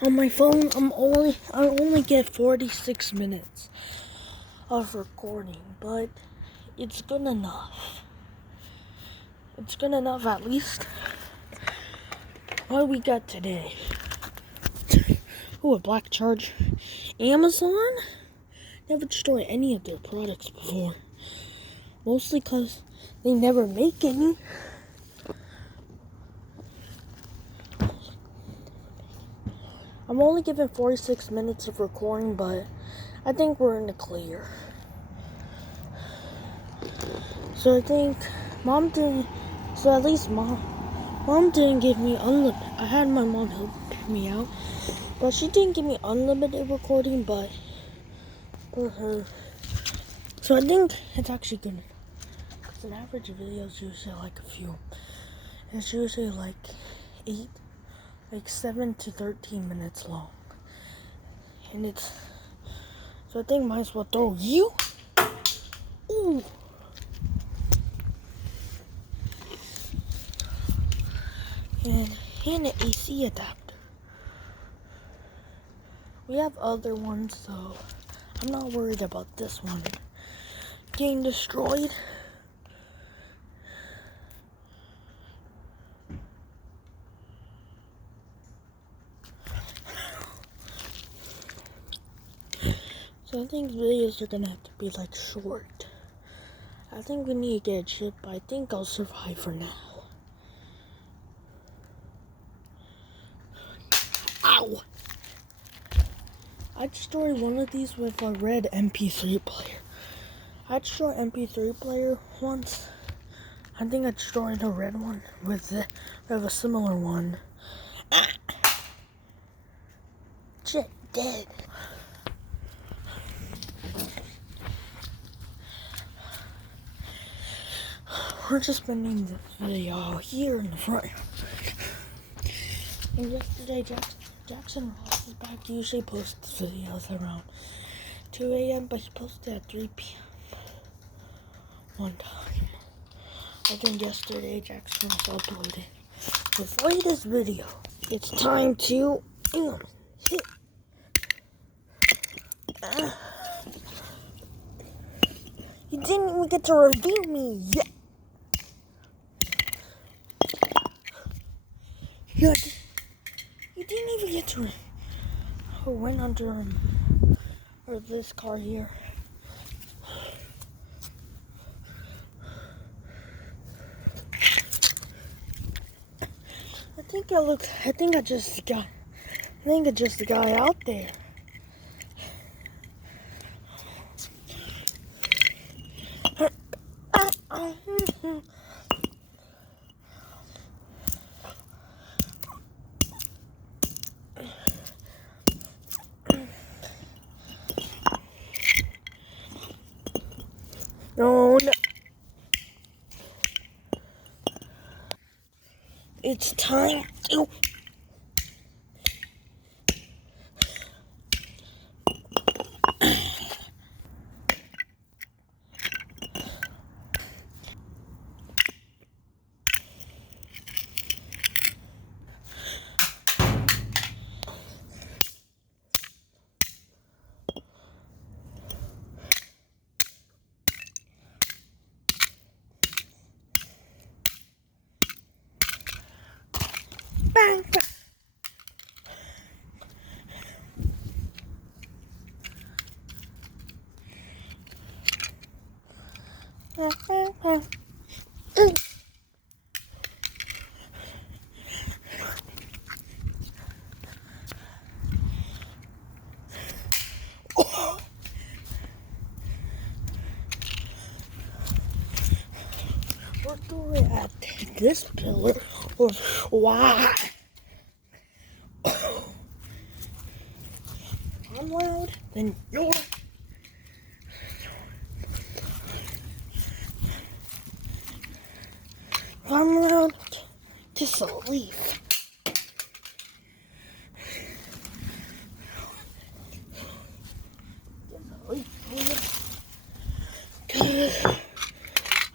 On my phone, I only get 46 minutes of recording, but it's good enough. It's good enough, at least. What we got today? A black charge. Amazon? Never destroyed any of their products before. Mostly because they never make any. I'm only given 46 minutes of recording, but I think we're in the clear. So I think Mom didn't give me unlimited. I had my mom help me out, but she didn't give me unlimited recording, but for her. So I think it's actually good. Because an average video is usually like a few. It's usually like 7 to 13 minutes long. And it's, so I think might as well throw you. Ooh. And an AC adapter. We have other ones, so I'm not worried about this one getting destroyed. So I think videos are gonna have to be like short. I think we need to get a chip, but I think I'll survive for now. Ow! I destroyed one of these with a red MP3 player. I destroyed MP3 player once. I think I destroyed a red one with a similar one. Ah! Shit, dead. We're just spending this video here in the front. And yesterday, Jackson Ross is back. He usually posts videos around 2 a.m., but he posted at 3 p.m. one time. I think yesterday Jackson Ross uploaded his latest video. It's time to hit. You didn't even get to review me yet. You didn't even get to. Who went under or this car here? I think I just got out there. No. It's time to. Bang, bang. We're doing it at this pillar, or why? I'm loud, then you're. I'm loud, just a leaf. Cause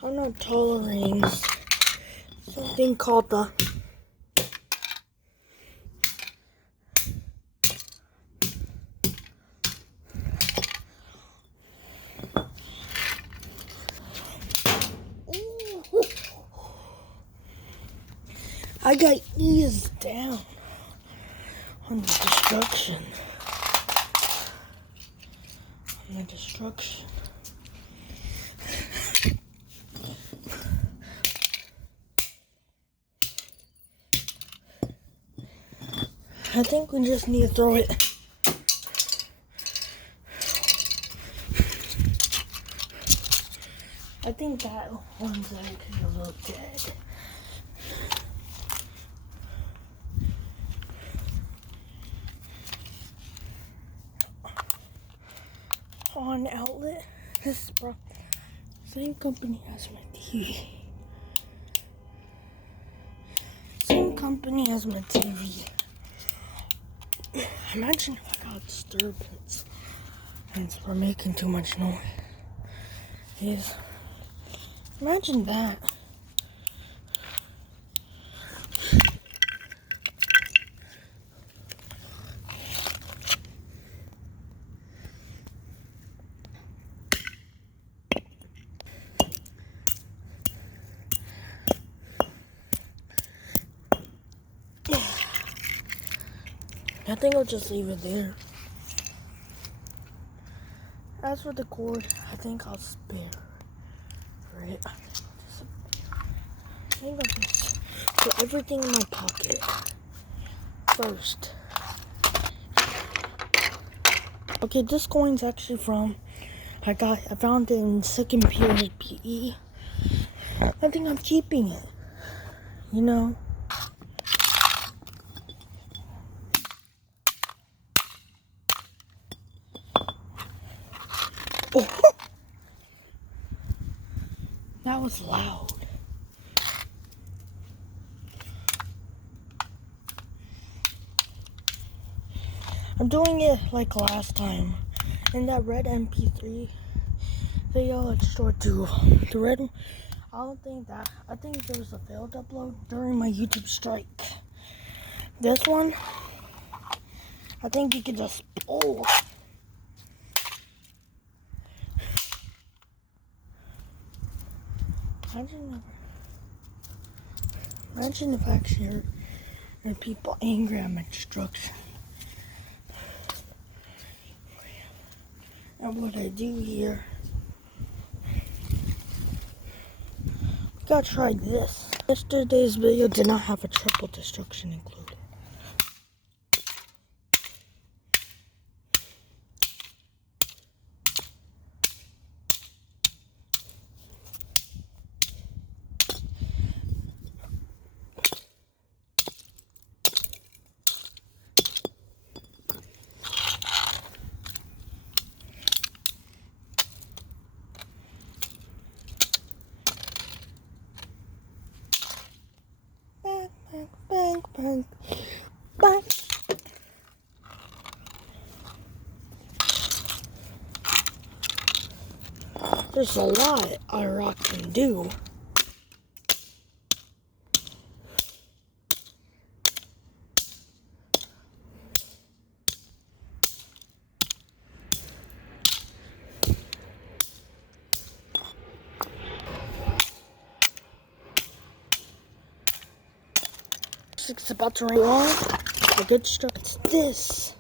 I'm not tolerating something called the I got eased down on the destruction. I think we just need to throw it. I think that one's actually a little dead. On outlet, this is same company as my TV. Same company as my TV. Imagine if I got disturbance and we're making too much noise. Imagine that. I think I'll just leave it there. As for the cord, I think I'll spare it. I think I'll just put everything in my pocket first. Okay, this coin's actually from I found it in second period PE. I think I'm keeping it. You know. Oh, that was loud. I'm doing it like last time. In that red MP3 video, let's store to the red. I think there was a failed upload during my YouTube strike. This one, I think you could just pull. Imagine if I actually heard people angry at my destruction. And what I do here, we gotta try this. Yesterday's video did not have a triple destruction included. Bang, bang, bang. There's a lot iRock can do. It's about to rain on. A good struck. It's this.